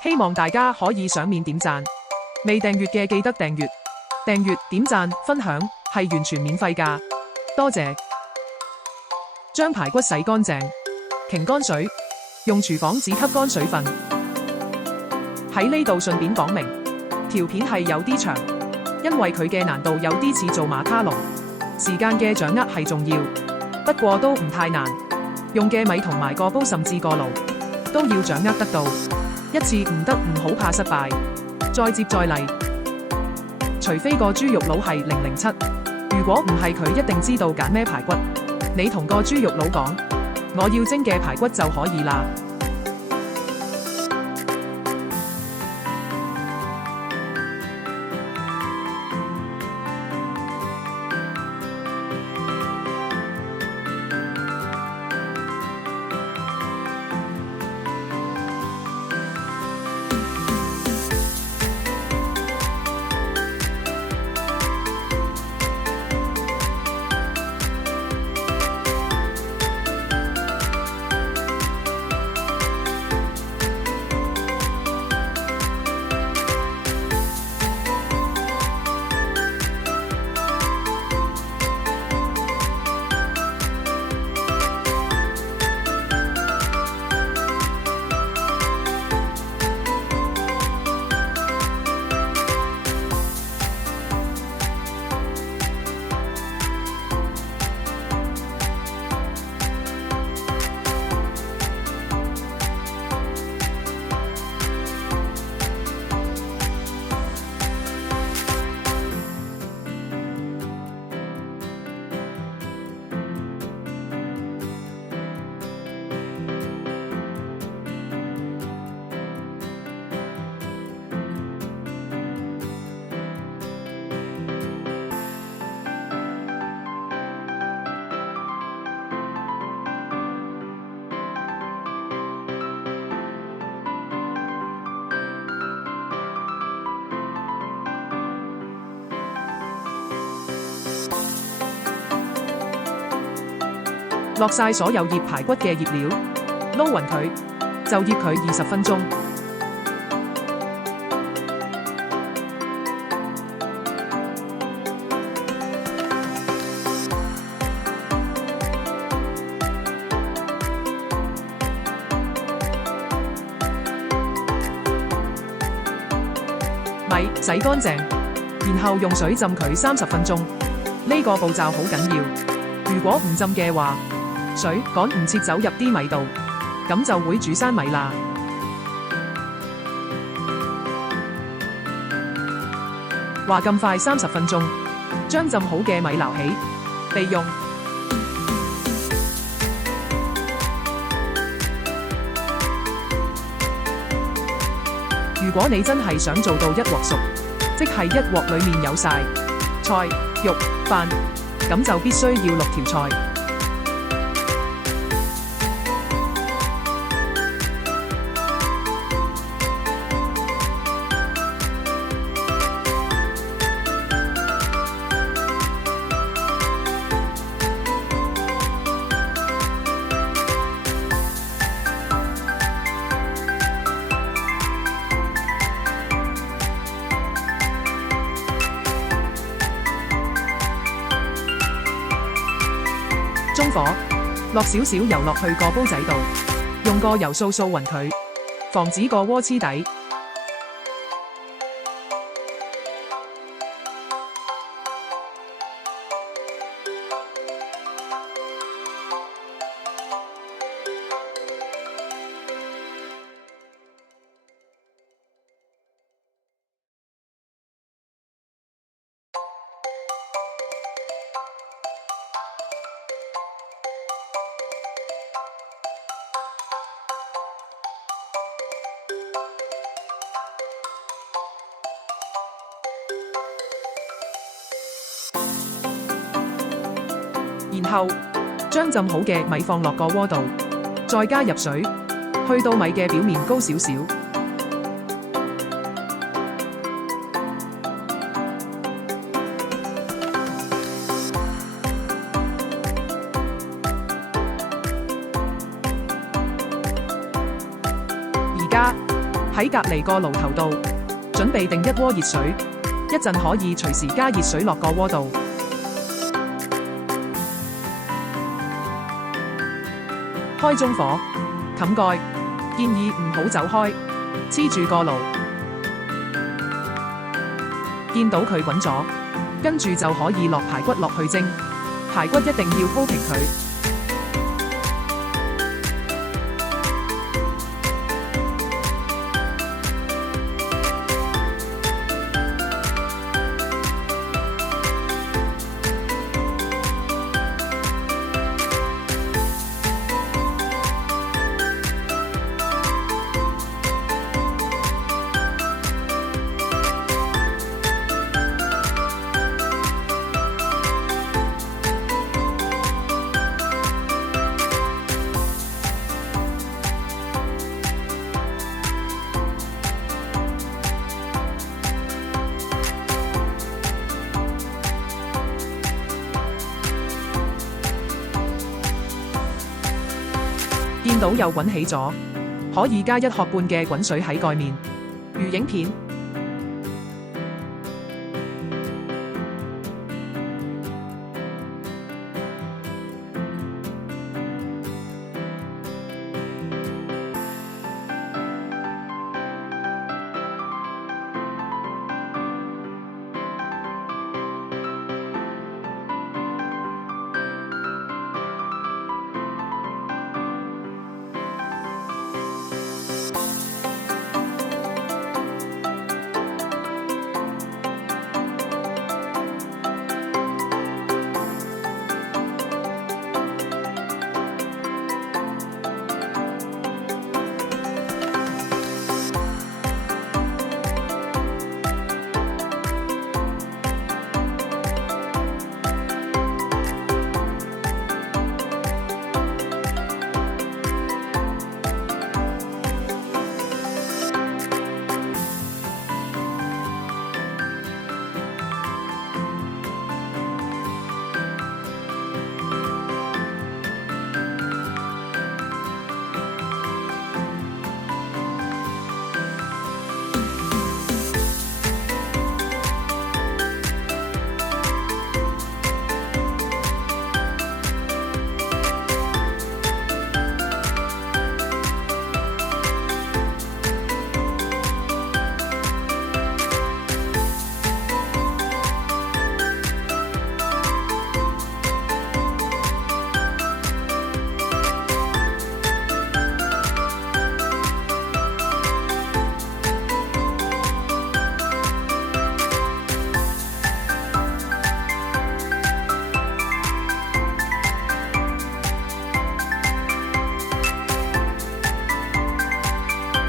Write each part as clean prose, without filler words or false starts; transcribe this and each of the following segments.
希望大家可以賞面點讚，未訂閱嘅記得訂閱、點讚、分享，係完全免費㗎，多謝。將排骨洗乾淨，擎乾水，用廚房紙吸乾水分。喺呢度順便講明，條片係有啲長，因為佢嘅難度有啲似做馬卡龍，時間嘅掌握係重要，不過都唔太難。用嘅米同埋個煲甚至個爐都要掌握得到。一次唔得，唔好怕失敗，再接再厲。除非個豬肉佬係007，如果唔係佢一定知道揀咩排骨。你同個豬肉佬講，我要蒸嘅排骨就可以啦。落晒所有醃排骨嘅醃料，撈勻佢，就醃佢20分鐘。米洗乾淨，然後用水浸佢30分鐘。呢個步驟好緊要，如果唔浸嘅話，水趕唔切走入啲米度，咁就會煮生米啦。話咁快30分鐘，將浸好嘅米撈起，備用。如果你真係想做到一鑊熟，即係一鑊裡面有晒菜、肉、飯，咁就必須要6條菜。中火，落少少油落去個煲仔度，用個油掃勻佢，防止個鍋黐底。然後將浸好嘅米放落個鍋度，再加入水，去到米嘅表面高少少。而家喺隔離個爐頭度準備定一鍋熱水，一陣可以隨時加熱水落個鍋度。開中火，冚蓋，建議唔好走開，黐住個爐。見到佢滾咗，跟住就可以落排骨落去蒸。排骨一定要鋪平佢。見到又滾起咗，可以加1殼半嘅滾水喺蓋面。魚影片。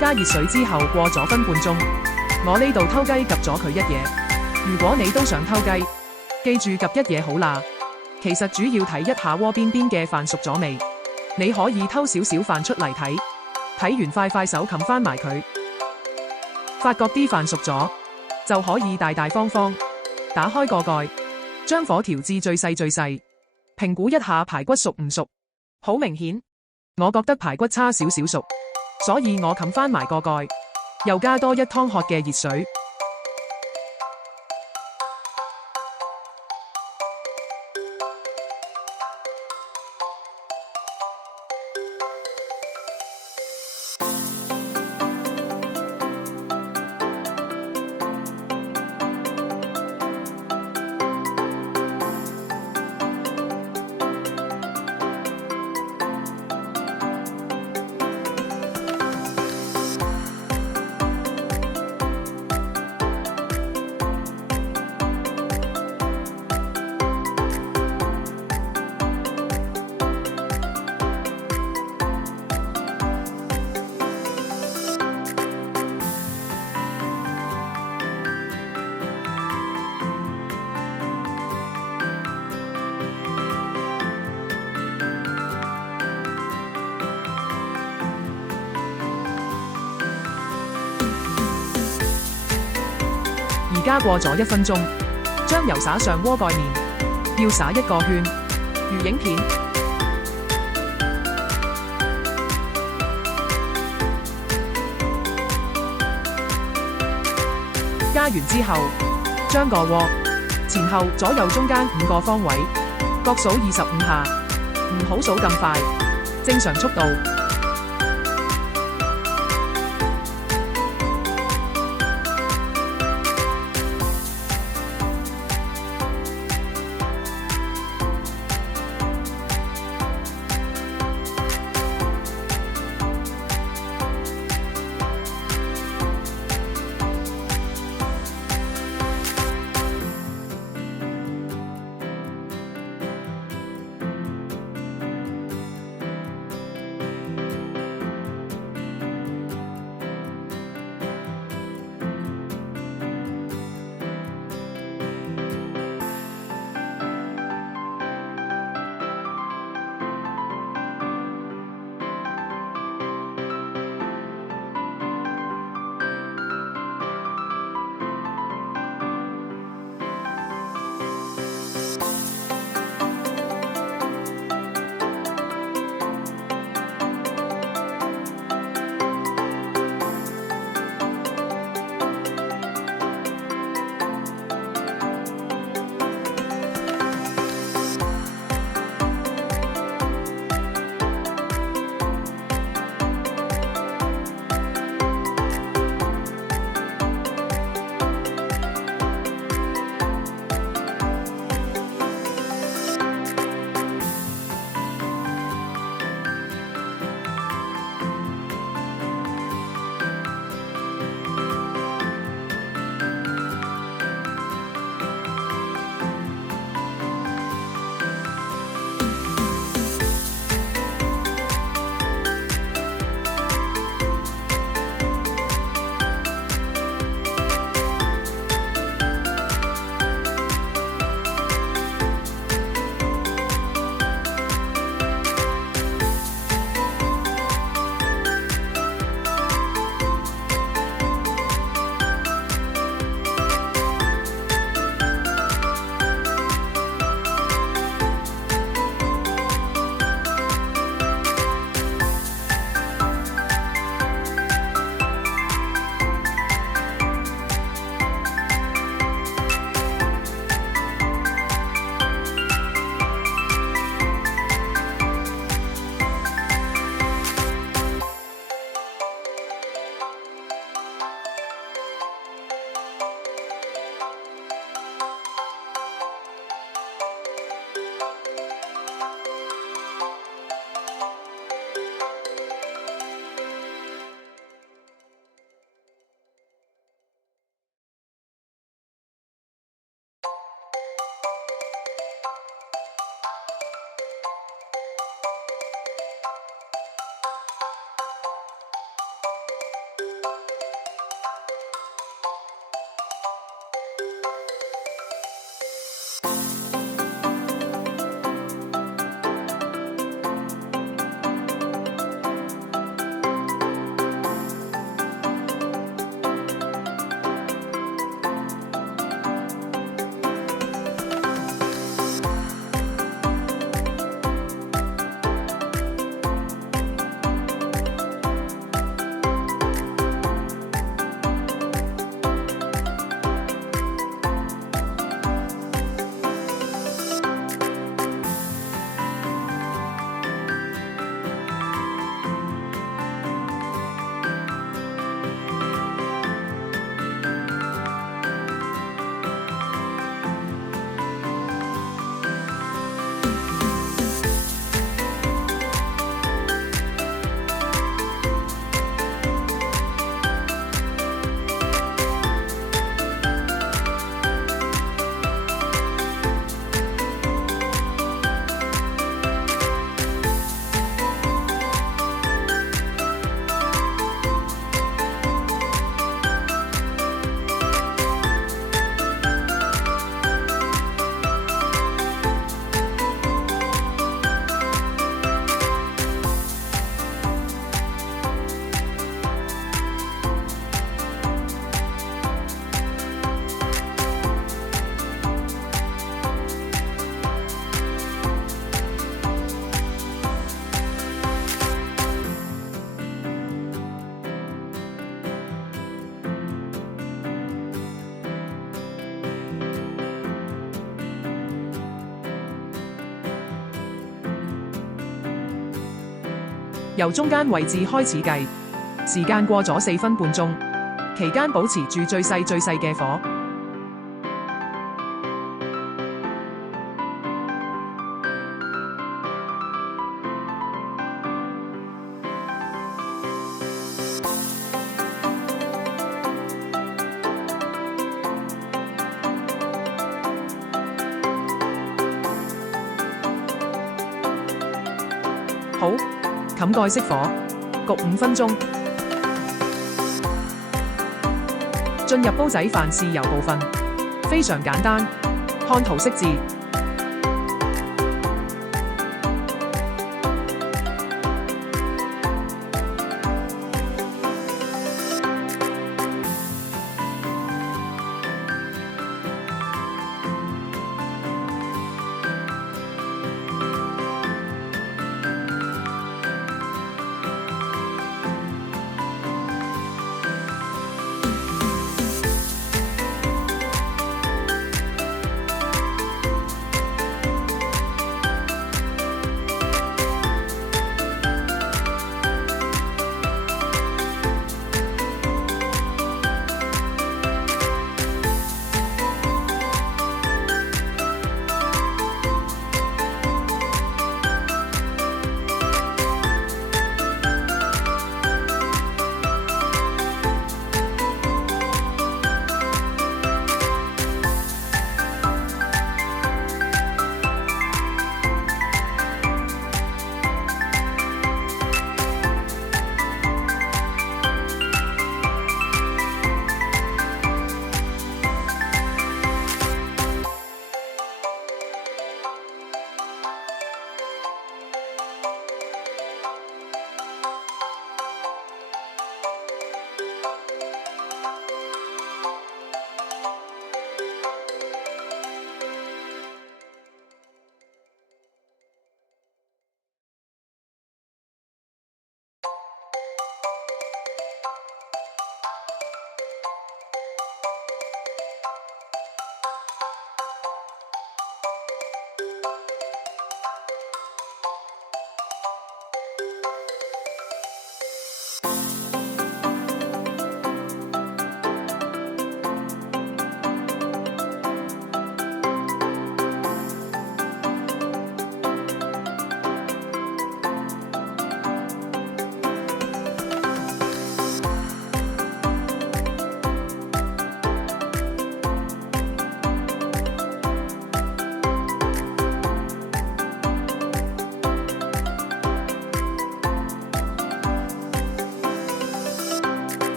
加熱水之後過咗分半鐘，我呢度偷雞及咗佢一嘢。如果你都想偷雞，記住及一嘢好啦。其實主要睇一下鍋邊邊嘅飯熟咗未，你可以偷少少飯出嚟睇，睇完快快手冚翻埋佢。發覺啲飯熟咗，就可以大大方方打開個蓋，將火調至最細最細，評估一下排骨熟唔熟。好明顯，我覺得排骨差少少熟，所以我冚翻埋個蓋，又加多1湯匙嘅熱水。家過咗1分鐘，將油灑上鍋蓋面，要灑1個圈，如影片。加完之後，將個鍋前後左右中間5個方位各數25下，唔好數咁快，正常速度。由中間位置開始計，時間過咗4分半鐘，期間保持住最細嘅火。好，冚蓋熄火，焗5分鐘。進入煲仔飯豉油部分，非常簡單，看圖識字。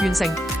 完成。